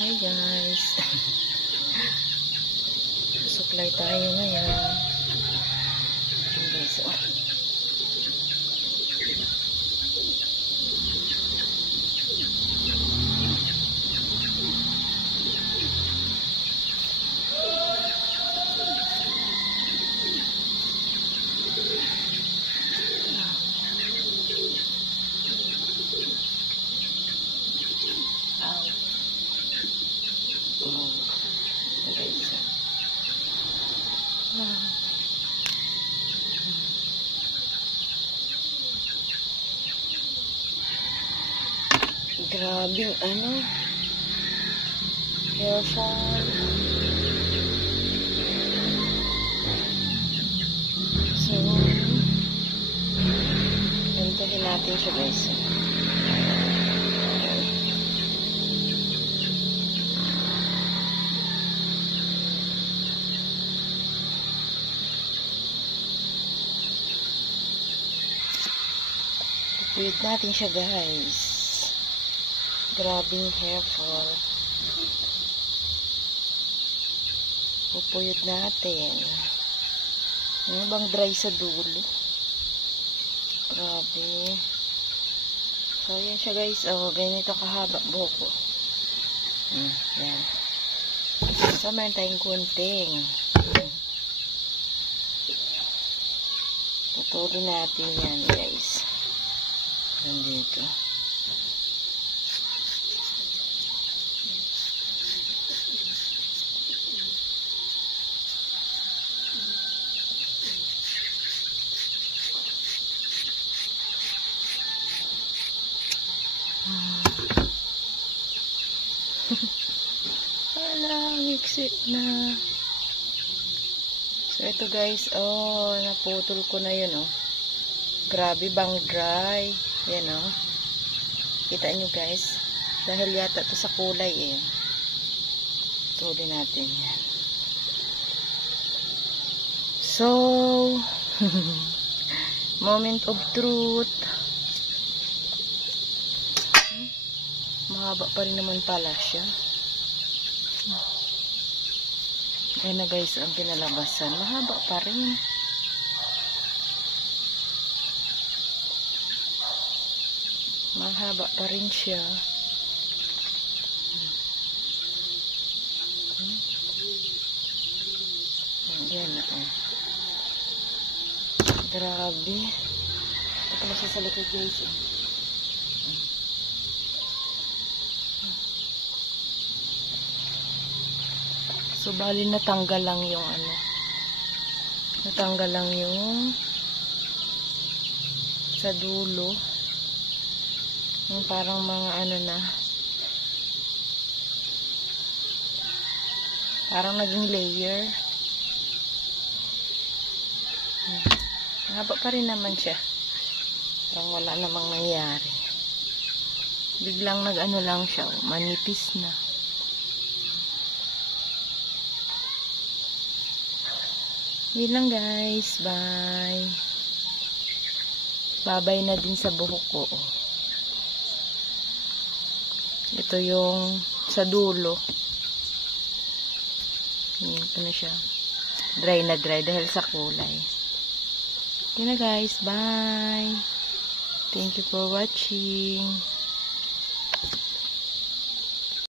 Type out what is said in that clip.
Hi guys. Suklay tayo ngayon. Guys, oh. Grabing ano, hair fall. So, gantahin natin siya guys. Pupuyod natin siya guys. Grabing hair fall. Pupuyod natin. Ano bang dry sa dulo? Grabe. So, yan siya guys. Oh, ganito kahaba buhok ko. Yan. So, meron tayong kunting. Putulin natin yan guys. Nandito. Wala, mixit na. So, ito guys, oh, naputol ko na yun, oh. Grabe bang dry. Yan, oh. Kita nyo guys. Dahil yata to sa kulay, eh. Tuloy natin yan. So, moment of truth. Mahaba pa rin naman pala siya. Ayan na guys, ang pinalabasan. Mahaba pa rin. Mahaba pa rin siya. Ayan na. Grabe. Ito pala siya sa likod guys. So, bali natanggal lang yung ano. Natanggal lang yung sa dulo. Yung parang mga ano na. Parang naging layer. Haba pa rin naman siya. Parang wala namang nangyari. Biglang nag-ano lang siya. Manipis na. Yun lang guys. Bye. Babay na din sa buhok ko. Ito yung sa dulo. Ito na siya. Dry na dry dahil sa kulay. Yun na guys. Bye. Thank you for watching.